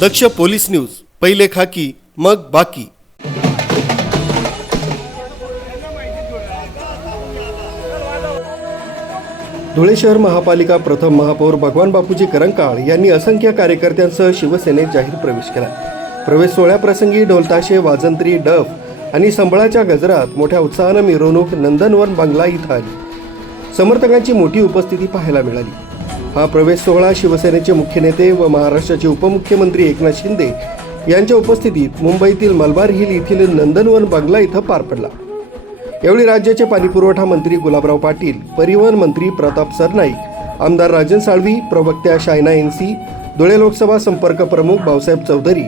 दक्ष police news, पहिले खाकी मग बाकी। धुळे शहर महापालिका प्रथम महापौर भगवान बापूजी करंकाळ यांनी असंख्य कार्यकर्त्यांसह शिवसेनेत जाहीर प्रवेश केला। प्रवेश सोहळ्याप्रसंगी ढोलताशे, वाजंत्री, डफ आणि संबळाच्या गजरात मोठ्या उत्साहाने मिरवणूक नंदनवन बंगला इथं आली। समर्थकांची मोठी उपस्थिती पाहायला मिळाली। हा प्रवेश सोहळा शिवसेनेचे मुख्य नेते व महाराष्ट्राचे उपमुख्यमंत्री एकनाथ शिंदे यांच्या उपस्थितीत मुंबईतील मलबार हिल येथील नंदनवन बंगला इथं पार पडला। यावेळी राज्याचे पाणीपुरवठा मंत्री गुलाबराव पाटील, परिवहन मंत्री प्रताप सरनाईक, आमदार राजन साळवी, प्रवक्त्या शायना एनसी, धुळे लोकसभा संपर्क प्रमुख भाऊसाहेब चौधरी,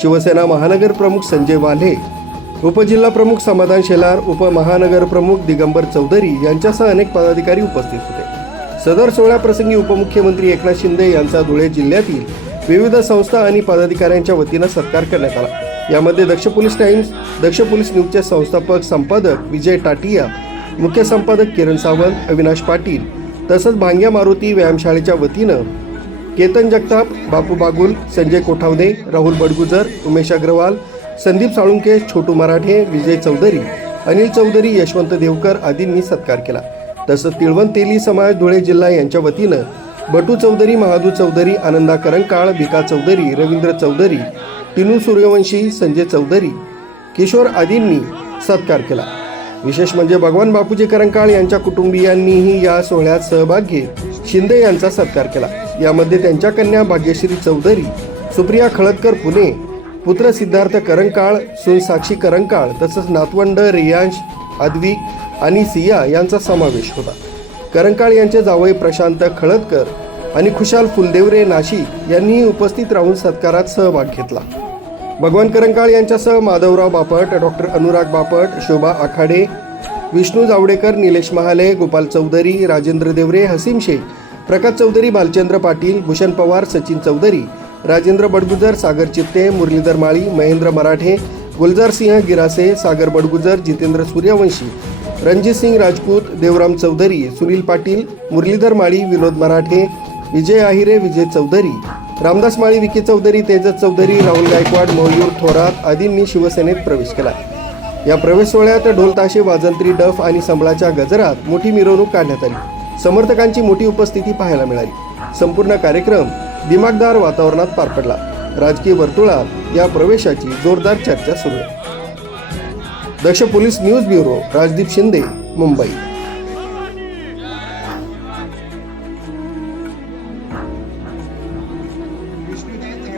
शिवसेना महानगर प्रमुख संजय वाल्हे, उपजिल्हा प्रमुख समाधान शेलार, उपमहानगर प्रमुख दिगंबर चौधरी यांच्यासह अनेक पदाधिकारी उपस्थित होते। सदर सोहळ्याप्रसंगी उपमुख्यमंत्री एकनाथ शिंदे यांचा धुळे जिल्ह्यातील विविध संस्था आणि पदाधिकाऱ्यांच्या वतीने सत्कार करण्यात आला। यामध्ये दक्ष पोलीस टाइम्स, दक्ष पोलीस न्यूजचे संस्थापक संपादक विजय टाटिया, मुख्य संपादक किरण सावंत, अविनाश पाटील तसंच भांग्या मारुती व्यायामशाळेच्या वतीनं केतन जगताप, बापू बागुल, संजय कोठावदे, राहुल बडगुजर, उमेश अग्रवाल, संदीप साळुंके, छोटू मराठे, विजय चौधरी, अनिल चौधरी, यशवंत देवकर आदींनी सत्कार केला। तसंच तिळवण तेली समाज धुळे जिल्हा यांच्या वतीनं बटू चौधरी, महादू चौधरी, आनंदा करंकाळ, भिका चौधरी, रवींद्र चौधरी, टिनू सूर्यवंशी, संजय चौधरी, किशोर आदींनी सत्कार केला। विशेष म्हणजे भगवान बापूजी करंकाळ यांच्या कुटुंबियांनीही या सोहळ्यात सहभाग घेत शिंदे यांचा सत्कार केला। यामध्ये त्यांच्या कन्या भाग्यश्री चौधरी, सुप्रिया खळदकर पुणे, पुत्र सिद्धार्थ करंकाळ, सून साक्षी करंकाळ तसंच नातवंड रियांश, अद्विक आणि सिया यांचा समावेश होता। करंकाळ यांचे जावई प्रशांत खळदकर आणि खुशाल फुलदेवरे नाशिक यांनीही उपस्थित राहून सत्कारात सहभाग घेतला। भगवान करंकाळ यांच्यासह माधवराव बापट, डॉक्टर अनुराग बापट, शोभा आखाडे, विष्णू जावडेकर, निलेश महाले, गोपाल चौधरी, राजेंद्र देवरे, हसीम शेख, प्रकाश चौधरी, बालचंद्र पाटील, भूषण पवार, सचिन चौधरी, राजेंद्र बडगुजर, सागर चित्ते, मुरलीधर माळी, महेंद्र मराठे, गुलजार सिंह गिरासे, सागर बडगुजर, जितेंद्र सूर्यवंशी, रणजित सिंग राजपूत, देवराम चौधरी, सुनील पाटील, मुरलीधर माळी, विनोद मराठे, विजय आहिरे, विजय चौधरी, रामदास माळी, विकी चौधरी, तेजस चौधरी, राहुल गायकवाड, मयूर थोरात आदींनी शिवसेनेत प्रवेश केला। या प्रवेश सोहळ्यात ढोलताशे, वाजंत्री, डफ आणि संबळाच्या गजरात मोठी मिरवणूक काढण्यात आली। समर्थकांची मोठी उपस्थिती पाहायला मिळाली। संपूर्ण कार्यक्रम दिमागदार वातावरणात पार पडला। राजकीय वर्तुळात या प्रवेशाची जोरदार चर्चा सुरू आहे। Daksh police news bureau, Rajdeep Shinde, Mumbai.